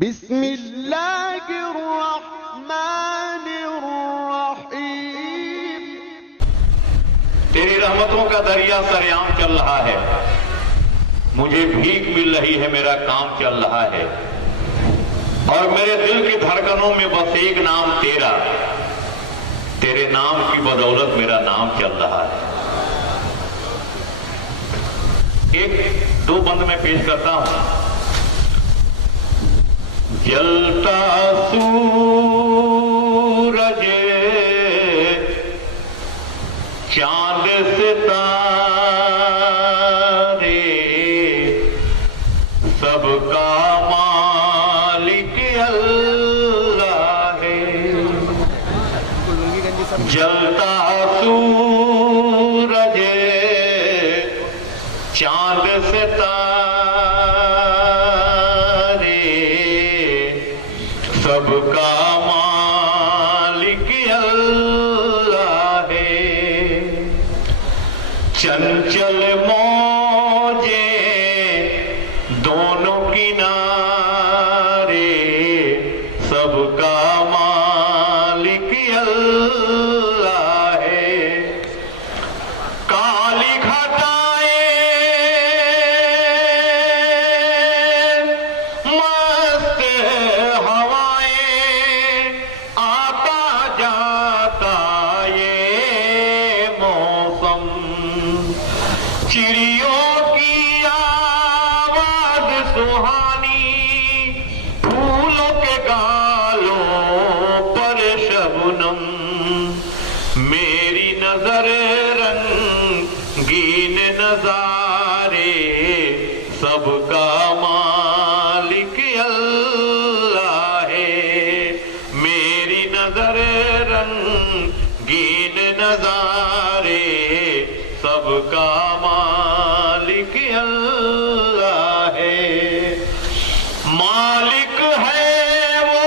بسم اللہ الرحمن الرحیم۔ تیری رحمتوں کا دریا سریام چل رہا ہے، مجھے بھیک مل رہی ہے، میرا کام چل رہا ہے، اور میرے دل کی دھڑکنوں میں بس ایک نام تیرا، تیرے نام کی بدولت میرا نام چل رہا ہے۔ ایک دو بند میں پیش کرتا ہوں۔ جلتا سورج چاند ستارے سب کا مالک اللہ ہے۔ جلتا سورج چاند ستارے سب کا مالک اللہ ہے۔ چنچل موجیں دونوں کنارے سب کا مالک اللہ ہے۔ کالی گھٹائیں مست ہوائیں آتا جاتا یہ موسم، چڑیوں کی آواز سہانی پھولوں کے گالوں پر شبنم، میری نظر رنگین نظارے سب کا مالک اللہ ہے۔ میری نظر رنگین نظارے سب کا مالک اللہ ہے۔ مالک ہے وہ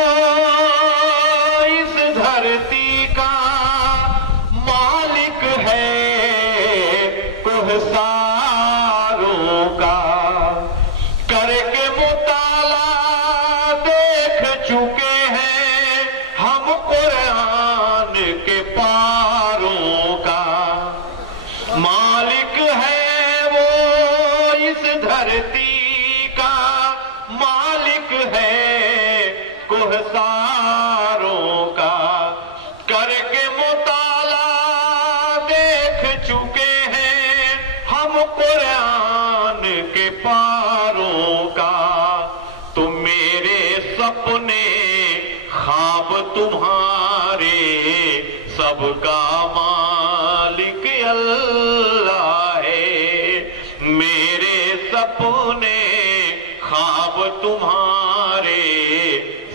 اس دھرتی کا، مالک ہے کوہساروں کا، کر کے مطالعہ دیکھ چکے ہیں ہم قرآن کے پاروں کا۔ مالک ہے وہ اس دھرتی کا، مالک ہے کوہساروں کا، کر کے مطالعہ دیکھ چکے ہیں ہم قرآن کے پاروں کا۔ تو میرے سپنے خواب تمہارے سب کا مالک اللہ ہے۔ میرے سپنے خواب تمہارے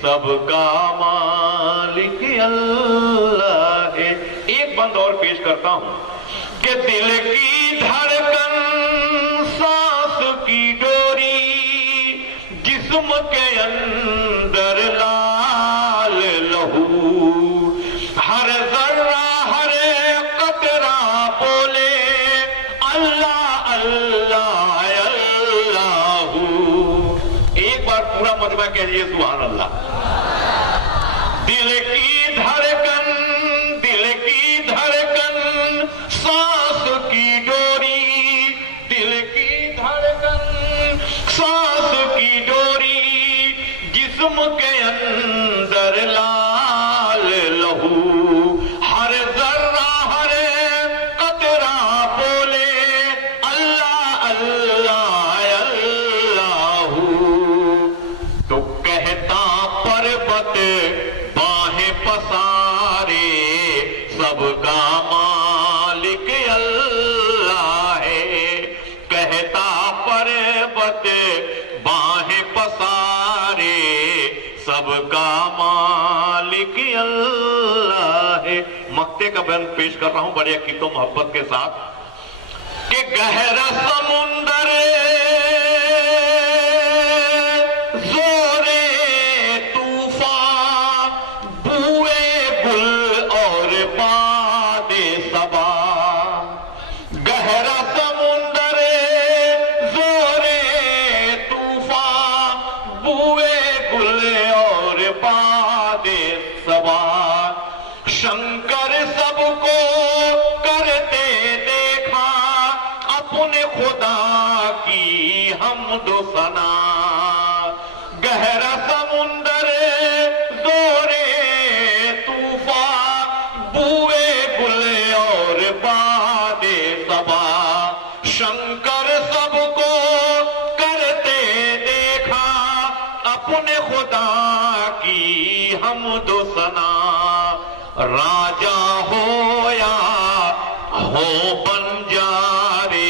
سب کا مالک اللہ ہے۔ ایک بند اور پیش کرتا ہوں کہ دل کی دھڑکن سانس کی ڈوری جسم کے اندر لال لہو، ہر ذرہ ہر قطرہ بولے اللہ اللہ اللہ۔ ایک بار پورا مجمع کہیے سبحان اللہ۔ دل کی دھڑکن، دل کی دھڑکن سانس کی ڈوری، دل کی دھڑکن سانس کی ڈوری جسم کے اندر لال لہو، ہر ذرہ ہر قطرہ بولے اللہ اللہ اللہ۔ تو کہتا پربت باہیں پسارے سب کا مالک اللہ ہے۔ کہتا پربت باہیں پسارے سب کا مالک اللہ ہے۔ مقطع کا بیان پیش کر رہا ہوں بڑے عقیدت و محبت کے ساتھ کہ گہرا سمندر زورے طوفان بوئے گل اور باد صبا، گہرا سمندر زورے طوفان بوئے گل حمد و ثنا گہرا سمندر زورے طوفان بوئے گل اور باد صبا شنکر سب کو کرتے دیکھا اپنے خدا کی حمد و ثنا راجا ہو یا ہو بنجارے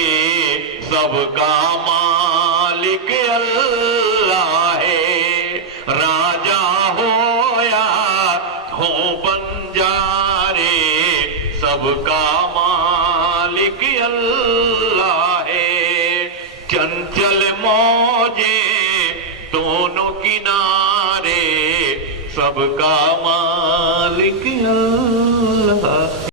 سب کا مالک اللہ ہے راجا ہو یا ہو بنجارے سب کا مالک اللہ ہے چنچل موجیں دونوں کنارے سب کا مالک اللہ